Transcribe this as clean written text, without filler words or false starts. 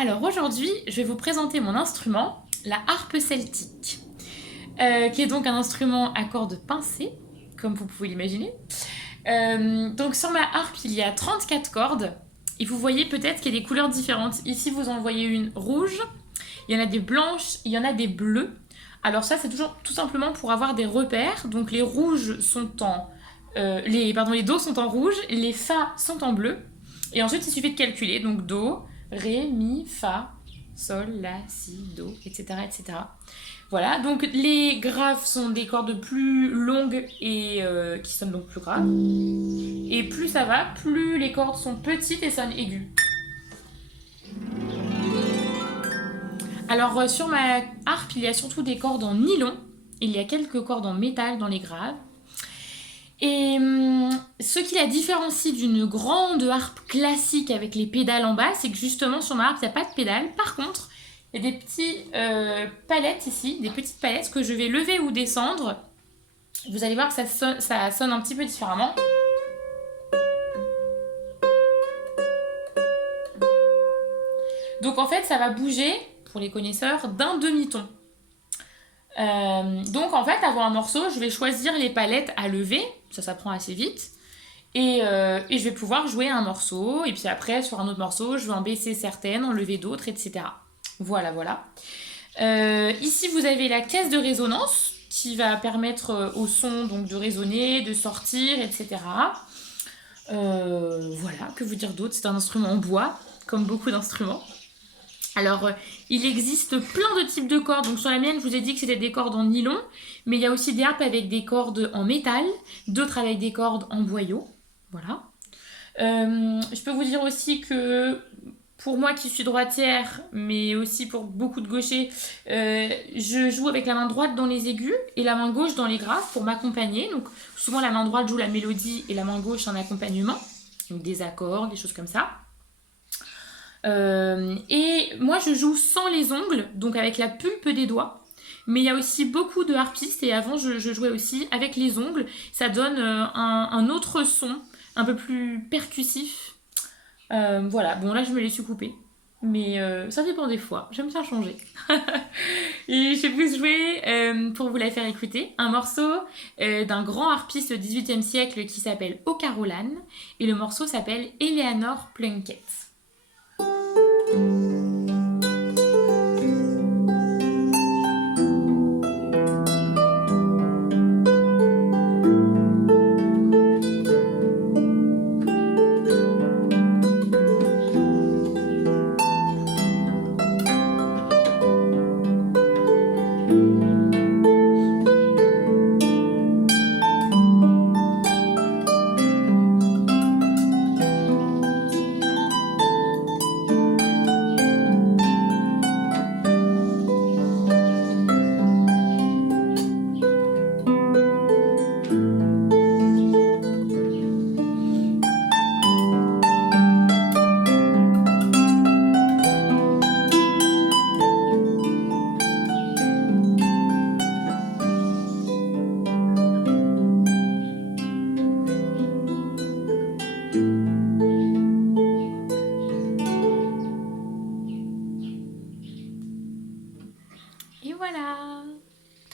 Alors aujourd'hui, je vais vous présenter mon instrument, la harpe celtique, qui est donc un instrument à cordes pincées, comme vous pouvez l'imaginer. Donc sur ma harpe, il y a 34 cordes, et vous voyez peut-être qu'il y a des couleurs différentes. Ici, vous en voyez une rouge, il y en a des blanches, il y en a des bleues. Alors ça, c'est toujours tout simplement pour avoir des repères. Donc les rouges sont en... les do sont en rouge, les fa sont en bleu. Et ensuite, il suffit de calculer. Donc do, ré, mi, fa, sol, la, si, do, etc. etc. Voilà, donc les graves sont des cordes plus longues et qui sonnent donc plus graves. Et plus ça va, plus les cordes sont petites et sonnent aiguës. Alors sur ma harpe, il y a surtout des cordes en nylon. Il y a quelques cordes en métal dans les graves. Et ce qui la différencie d'une grande harpe classique avec les pédales en bas, c'est que justement sur ma harpe, il n'y a pas de pédales. Par contre, il y a des petites palettes ici, des petites palettes que je vais lever ou descendre. Vous allez voir que ça sonne un petit peu différemment. Donc en fait, ça va bouger, pour les connaisseurs, d'un demi-ton. Donc en fait, avant un morceau, je vais choisir les palettes à lever, ça prend assez vite, et je vais pouvoir jouer un morceau, et puis après, sur un autre morceau, je vais en baisser certaines, en lever d'autres, etc. Voilà, voilà. Ici, vous avez la caisse de résonance, qui va permettre au son donc, de résonner, de sortir, etc. Voilà, que vous dire d'autre? C'est un instrument en bois, comme beaucoup d'instruments. Alors, il existe plein de types de cordes. Donc, sur la mienne, je vous ai dit que c'était des cordes en nylon. Mais il y a aussi des harpes avec des cordes en métal. D'autres avec des cordes en boyau. Voilà. Je peux vous dire aussi que pour moi qui suis droitière, mais aussi pour beaucoup de gauchers, je joue avec la main droite dans les aigus et la main gauche dans les graves pour m'accompagner. Donc, souvent, la main droite joue la mélodie et la main gauche en accompagnement. Donc, des accords, des choses comme ça. Et moi je joue sans les ongles, donc avec la pulpe des doigts. Mais il y a aussi beaucoup de harpistes, et avant je jouais aussi avec les ongles. Ça donne un autre son, un peu plus percussif. Voilà, bon là je me les suis coupés. Mais ça dépend des fois, j'aime bien changer. Et je vais vous jouer, pour vous la faire écouter, un morceau d'un grand harpiste du XVIIIe siècle qui s'appelle O'Carolan. Et le morceau s'appelle Eleanor Plunkett.